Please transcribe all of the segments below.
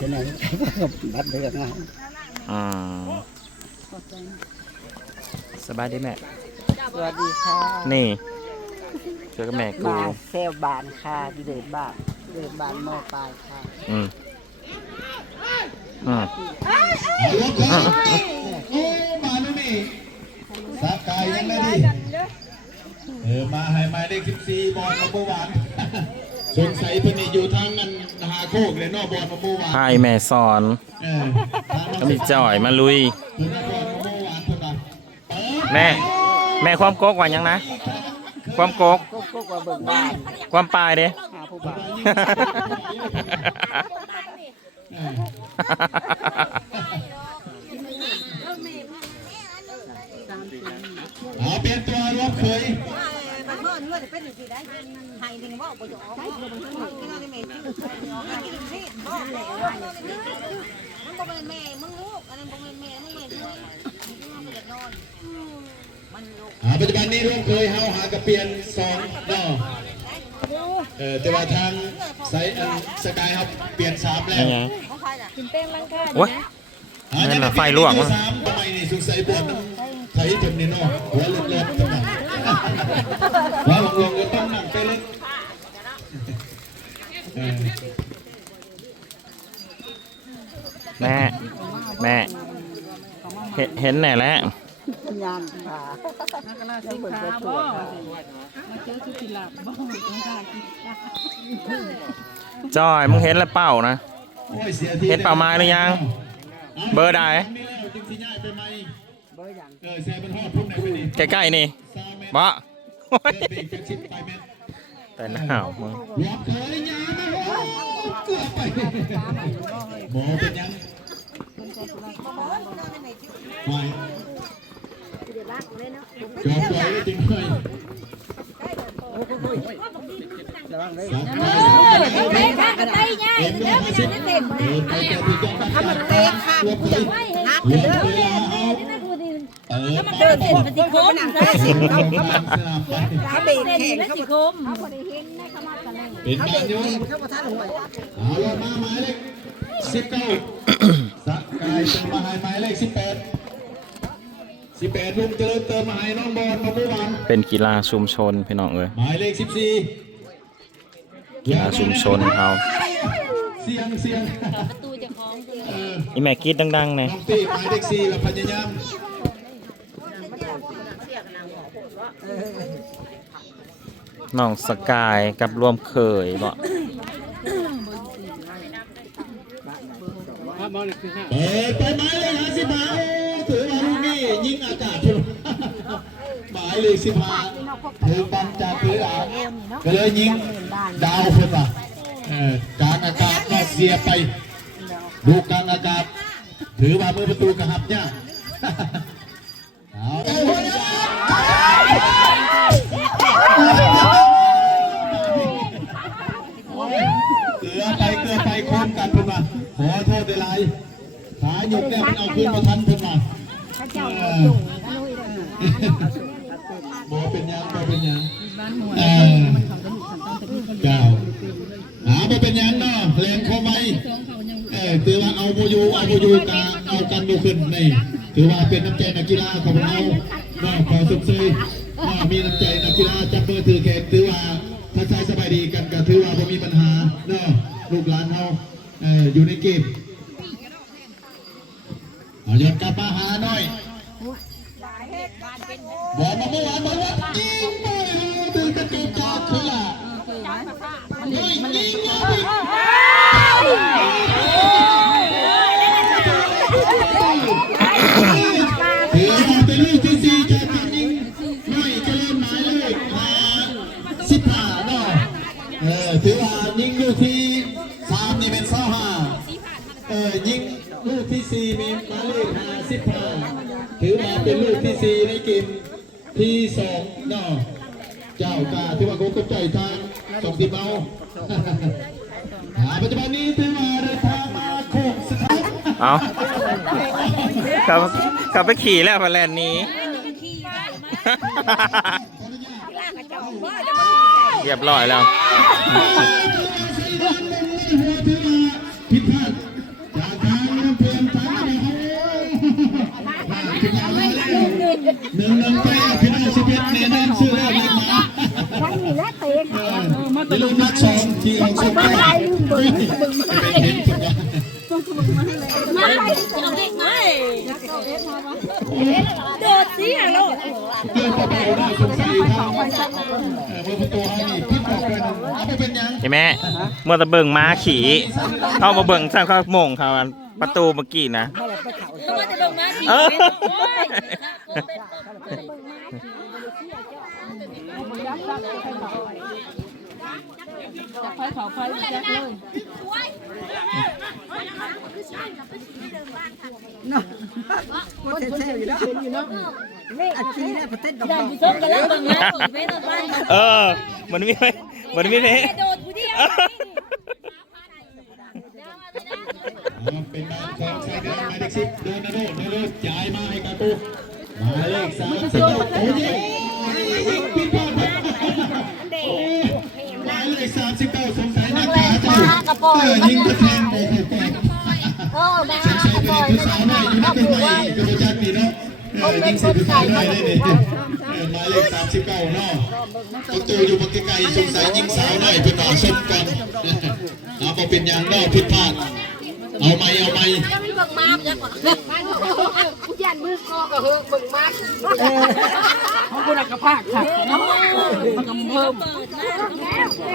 ช่ไหมบัดเดือนนะสบายดีแม่ สวัสดีค่ะ นี่เจอกับแม่กู มาเซลบานค่ะดิเดบานหม้อปลายค่ะ อืม โอ้มาแล้วนี่สักกายยังไงดิมาให้มาเลข14บอลมาเมื่อวานสงสัยเพิ่นนี่อยู่ทางนั้นหาโคกเลยนอกบอลมาเมื่อวาน พายแม่สอนก็มีจ่อยมาลุย เพิ่นนบอลมาเมื่อวานเพิ่นว่าแม่ความโกกว่ายังนะ ความโกก ก็ว่าเบิ่งบ้าน ความปลายเด้ หาผู้บ่าว เปลี่ยนตัวรวมเคยมันเมื่อนี่ว่าจะเป็นสิได้ไทยนี่ว่าบ่จะออกบ่มันกินอะไรแม่กินกินนี่บ่แล้วมันบ่เป็นแม่มึงลูกอันนั้นบ่เป็นแม่มึงแม่ด้วยมันจะนอนมันลูกปัจจุบันนี้รวมเคยเฮาหากระเปลี่ยน2เนาะแต่ว่าทางสกายครับเปลี่ยน3แล้วของใครล่ะ กินเต้นลังค่า โอ้ยนั่นน่ะไฟลวกวะ 3ทำไมนี่สุดใส่บอลไทยถึงนี่เนาะหัวเล็กๆทั้งนั้นว่าลงก็ต้องนั่งไปเล่นแม่เห็นแน่แล้ว ยานค่ะแล้วเบิ่งก็ปวดค่ะ มาเจอสุกิลาบบ่ต้องการกิน จอยมึงเห็นแล้วเปล่านะ เห็นเปล่าไม้หรือยัง เบอร์ใด เบิ่งอย่าง แซ่เป็นฮอดพุ่งไหนไปนี่ ใกล้ๆนี่บะ แต่หนาวมึง หลอกเคยยามาเกือบไปหมอเป็นยังไปจบไปจริงเลย ระวังเลย เต้ค่ะกระไตง่ายเด้อไม่ได้เต็มเลย ทำมันเตะค่ะนัดเด้อเดินเส้นปฏิคม เขาเบรกแข่ง ป เขา ฏิคม เป็นการโยน เขามาท่าลงไป เอาลงมาหมายเลข19สักกายเป็นมาให้หมายเลข18ลุงเจริญเติมมาให้น้องบอลมาเมื่อวาน เป็นกีฬาชุมชนพี่น้องเอ้ย หมายเลข14กีฬาชุมชนเขา เสียง ประตูจะคล้อง อีแม่กรีดดังๆเลย น้องตีหมายเลข4แบบพยายาม น้องสกายกับรวมเคยบ่ เปิดไปหมายเลข55ถือว่าลูกนี่ยิงอากาศถูกหมายเลข15ถือบังจากถืออาก็เลยยิงดาวเพิ่นว่ะกลางอากาศก็เสียไปดูกลางอากาศถือว่ามือประตูกระหับเนี่ยเกลือไปโค้งกันเพิ่นมาขอโทษได้หลายขาหยุดเนี่ยมันเอาขึ้นมาทันเพิ่นมาบ่เป็นยังเจ้าบ่เป็นยังเนาะแรงเข้าไปถือว่าเอาโบยูกาเอากันดูขึ้นนี่ถือว่าเป็นน้ำใจนักกีฬาของเราเนาะขอสุขใจมีน้ำใจนักกีฬาจับมือถือแขนถือว่าทักทายสบายดีกันก็ถือว่าบ่มีปัญหาเนาะลูกหลานเราอยู่ในเกมเอาย้อนกลับมาหาหน่อยบอกมาเมื่อวานบอกว่ายิงไปถือกระจุกจอดคือล่ะยิงเลยถือว่าเป็นลูกที่4จากการยิงไม่เจริญหมายเลข15เนาะถือว่ายิงลูกที่3นี่เป็น25ยิงลูกที่4มีหมายเลข55ถือว่าเป็นลูกที่4ในเกมที่2เนาะเจ้ากาถือว่าโกกใจทาง2ทีมเอาปัจจุบันนี้ถือว่าเดินทางมาโค้งสุดท้าย เอาขับไปขี่แล้วพแลนนี้ เรียบร้อยแล้ว ผิดพลาด น่นอนชื่อแล้วนะมา ทั้งนี้และเตะค่ะ อย่าลืมนักสองที่ออกสมไปเห็นจุดว่า มาเอาเด็กมาโดดสิอ่ะลูก เรื่องต่อไปน่าสงสัยครับเบอร์ประตูให้นี่พี่บอกกันเอาไปเป็นยัง ใช่ไหมเมื่อตะเบิ่งม้าขี่เอามาเบิ่งสร้างข้าวโมงเขาอันประตูเมื่อกี้นะ แล้วว่าจะลงมาสิ เออ คนเท่ๆอยู่เนาะอาชีพเนี่ยประเทศดอก ดันไปส้มกันแล้วบางนะไม่นอนบ้าน เออมันไม่มันไม่เพ โดดกูเดียว เป็นบ้านของชายเดินหมายเลข10เดินนะโน่นจ่ายมาให้กับตู้หมายเลข30โอ้ยพี่ป้าหมายเลข39สงสัยนักขาตู้ยิงตะแคงโอ้โหแตก มา สงสัยเป็นผู้สาวน้อยอยู่ในเป็นไม้กระจักนี่เนาะยิงเสร็จผู้สาวน้อยได้เนี่ยหมายเลข39เนาะประตูอยู่ไกลๆสงสัยยิงสาวน้อยเป็นหน่อชมกันเอามาเป็นอย่างนอกผิดพลาดเอาไหม จะมีเบิ่งมาจังหวะกูยันมือคอกับเฮือกเบิ่งมา ของคุณอักภาคค่ะมันก็เพิ่ม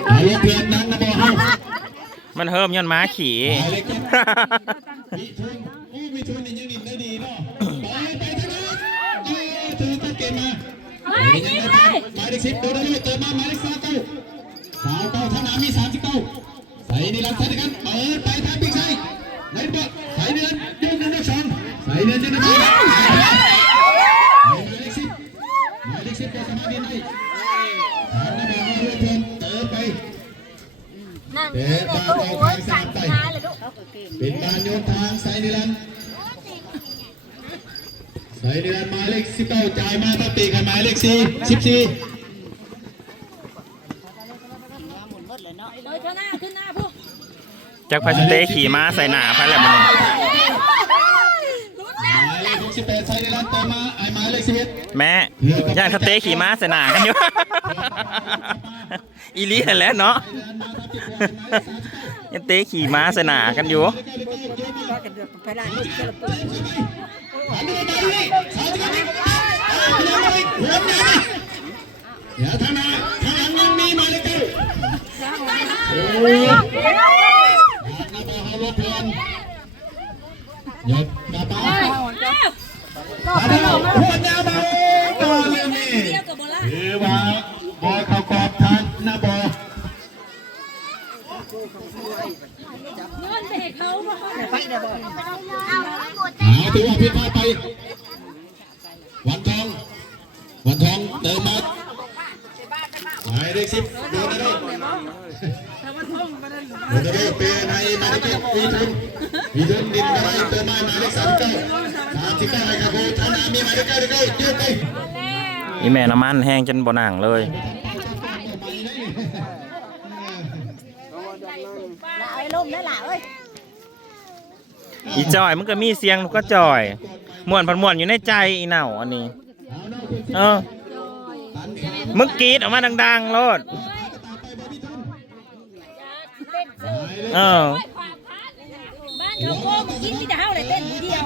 เอาลูกเรียนนั้นนะบอล มันเฮิมย้อนม้าขี่ หมายเลขมีทุนนี่ยังดินได้ดีเนาะไปทางนั้นเธอตั้งเกมมาหมายเลข10ดูได้เลยเติมมาหมายเลข39ท่าน้ำมี39ใส่นี่รักใส่ด้วยกันเปิดไปทางปีกใส่ไหนเปิดใส่เดือนยืน1 2ใส่เดือนยืน1 2หมายเลข10ก็สมาธิได้ทางนั้นเอาเลยเพิ่มเติมไป นั่งนี่ในตู้โอ้ยสั่งช้าเลยลูก เป็นการโยนทางใส่นิรันดร์ใส่นิรันดร์หมายเลข19จ่ายมาตั้งตีกันหมายเลข14 เลยข้างหน้าขึ้นหน้าพวก จากพาสเตขี่ม้าใส่หนาพาแล้วมัน หมายเลข68ใส่นิรันดร์ต่อมาหมายเลข11 แม่ย่านสเตขี่ม้าใส่หนากันอยู่ อีลีนั่นแหละเนาะยันเตขี่ม้าใส่หนากันอยู่ ไปได้ลูกกระปุก อย่าทำนะทางหลังยังมีหมายเลข9โอ้ยนาบาฮาโลเพลนหยุดนาบาหัวหน้าบาตัวเรื่องนี้คือว่าบอเขากอบทางนาบอ เงินไปให้เขาบ่ ไปได้บ่ ถือว่าผิดพลาดไปวันทองเติมมาหมายเลข10เดินนะเด้อเปย์ในหมายเลขมีทุนดินอะไรเติมมาหมายเลข39ให้ครับโอ้ท่านามีหมายเลข9ยืดไป อีแม่น้ำมันแห้งจนบ่หนังเลย ไอ้ล่มนั่นแหละเอ้ย อีจอยมันก็มีเสียงก็จอยม่วนพันม่วนอยู่ในใจอีเหน่าอันนี้มึงกรีดออกมาดังๆโลดบ้านเขาโก้กินมีแต่เฮาได้เต้นทีเดียว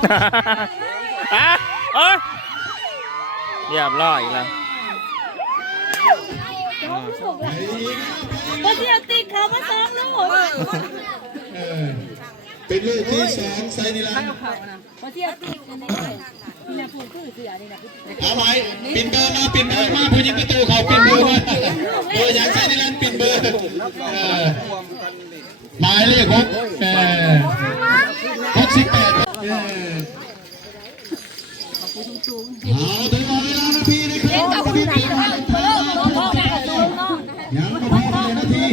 เรียบร้อยแล้ว ก็เที่ยวติ๊กเขามาซ้อมลูก เป็นลูกที่2ไซนิลัน ก็เที่ยวติ๊กกันนี่นะผูกคือเสือนี่นะ เอาไว้ปินเบอร์มาผู้ยิงประตูเขาปินเบอร์มาตัวอย่างไซนิลันปินเบอร์หมายเลข68เอาถึงเวลานาทีนะครับยังไม่พอนาที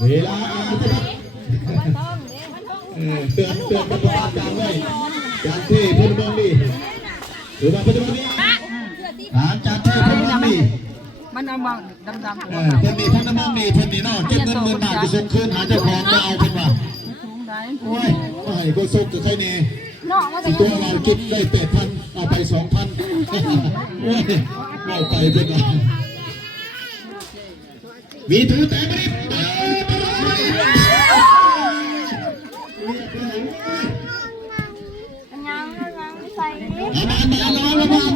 เวลาเตือนประตูกลางไว้จากที่พุ่งบอลดีหรือว่าปัจจุบันนี้หลังจากที่พุ่งบอลดี มันเอามาดำๆ เพิ่นมีพุ่งน้ำมันดีเพิ่นมีเนาะเก็บเงิน10,000 บาทไปส่งคืนหาเจ้าของมาเอาเพิ่นว่าโอ้ยว่าให้ก็ส่งจะใช่แน่สิตัวเราเก็บได้8,000เอาไป 2,000โอ้ย เข้าไปเป็นไรมีถูแต่ไม่ได้เอาบานมาล้อละบาน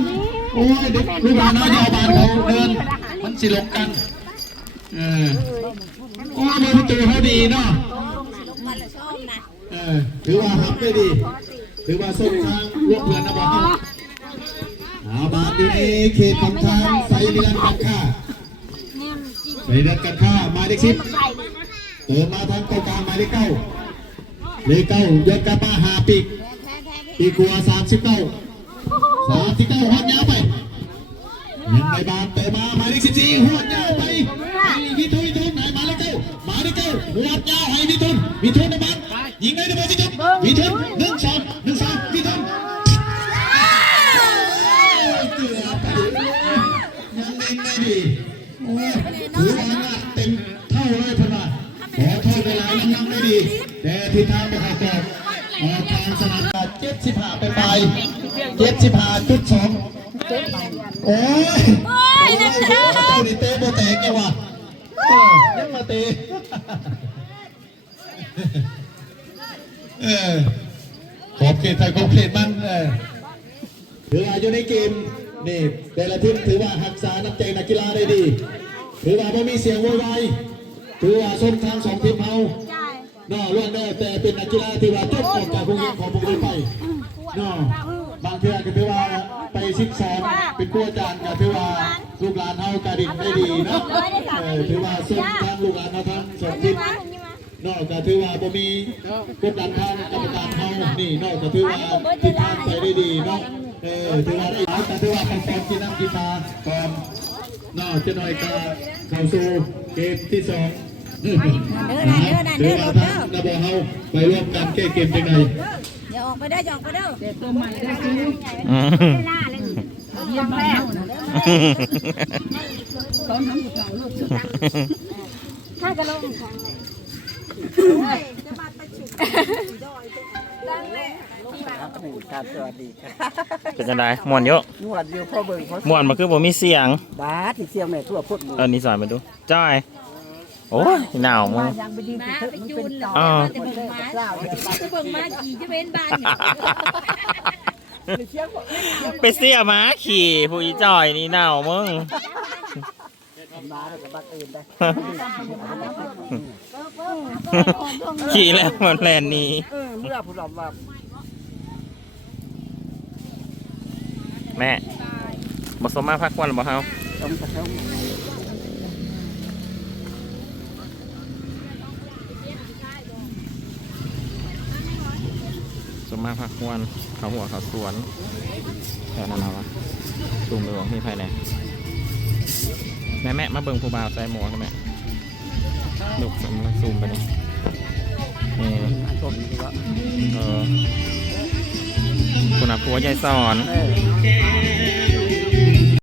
โอ้ยเด็กลูกบานน้อยเอาบานเขาเดินมันสิลงกันโอ้ยประตูเขาดีเนาะถือว่าทำได้ดีถือว่าส่งทางลูกเพื่อนนะบอกเอาบานอยู่ในเขตของทางไซนิรันดร์กันค่าไซนิรันดร์กันค่าหมายเลข10เติมมาทางตรงกลางหมายเลข9ยกกระป้าหาปีกกลัว39หัวเงาไปยังในบานเตะมาหมายเลข14หัวเงาไปวิทุนไหนหมายเลข9หัวเงาให้วิทุนในบานยิงได้ในบอลวิทุน1-2วิทุนยังเล่นไม่ดีถือว่าเต็มเท่าเลยพนันขอโทษเวลายังไม่ดีแต่ทิศทางไม่เข้าใจออกทางสนาม75ไป75.2โอ้ยเจ้าดิเต้โบแตกไงวะยังมาเตะขอบเขตไทยขอบเขตมันถือว่าอยู่ในเกมนี่แต่ละทีมถือว่ารักษาน้ำใจนักกีฬาได้ดีถือว่าไม่มีเสียงโวยวายถือว่าส้มทาง2ทีมเฮาเนาะล้วนแล้วแต่เป็นนักกีฬาที่ว่าจบออกจากวงเวียนของพวกนี้ไปเนาะบางเทื่อก็ถือว่าไป12เป็นผู้อาจารย์ก็ถือว่าลูกหลานเฮากระดิ่งได้ดีเนาะถือว่าส้มทางลูกหลานเฮาทั้ง2ทีมนอกจากถือว่าบ่มีกดดันทางกรรมการเฮานี่นอกจากถือว่าทีมงานไปได้ดีเนาะถือว่าได้แต่ถือว่าเป็นฟอร์มกีฬากีฬาฟอร์มนอกจะหน่อยก็เข้าสู่เกมที่2ถือว่าทางระบบเฮาไปร่วมกันแก้เกมจังไดอย่าออกไปได้อย่าออกไปได้เด็กตัวใหม่ได้ซื้อ เยี่ยมแล้วซ้อมทำอยู่เก่าลูกถ้ากระโลงของไหนจะมาไปฉุกดังเลยครับสวัสดีครับ เป็นยังไงม่วนเยอะ นวดอยู่พ่อเบิ่งม่วนมาคือบ่มีเสียงบาดที่เสียงแม่ทั่วพุทธนี่สอนมาดูจ้อยโอ้ยหนาวมึงยังไปดีมันเป็นต่อจะเบิ่งม้าขี่จะเป็นบ้านไปเสียม้าขี่ผู้อีจ้อยนี่หนาวมึงมาแล้วก็บักเอิญได้ขี่แล้วมันแลนนี้เมื่อผู้หลับว่าแม่บ่สมมาพักวันบ่เฮาต้องกระทงสมมาพักวันเขาหัวเขาสวนแค่นั้นเอาวะซูมไปบอกพี่ภายในแม่มาเบิ่งผู้บ่าวใส่หมวกแม่ลูกซูมไปนี่คุณอาผัวยายสอน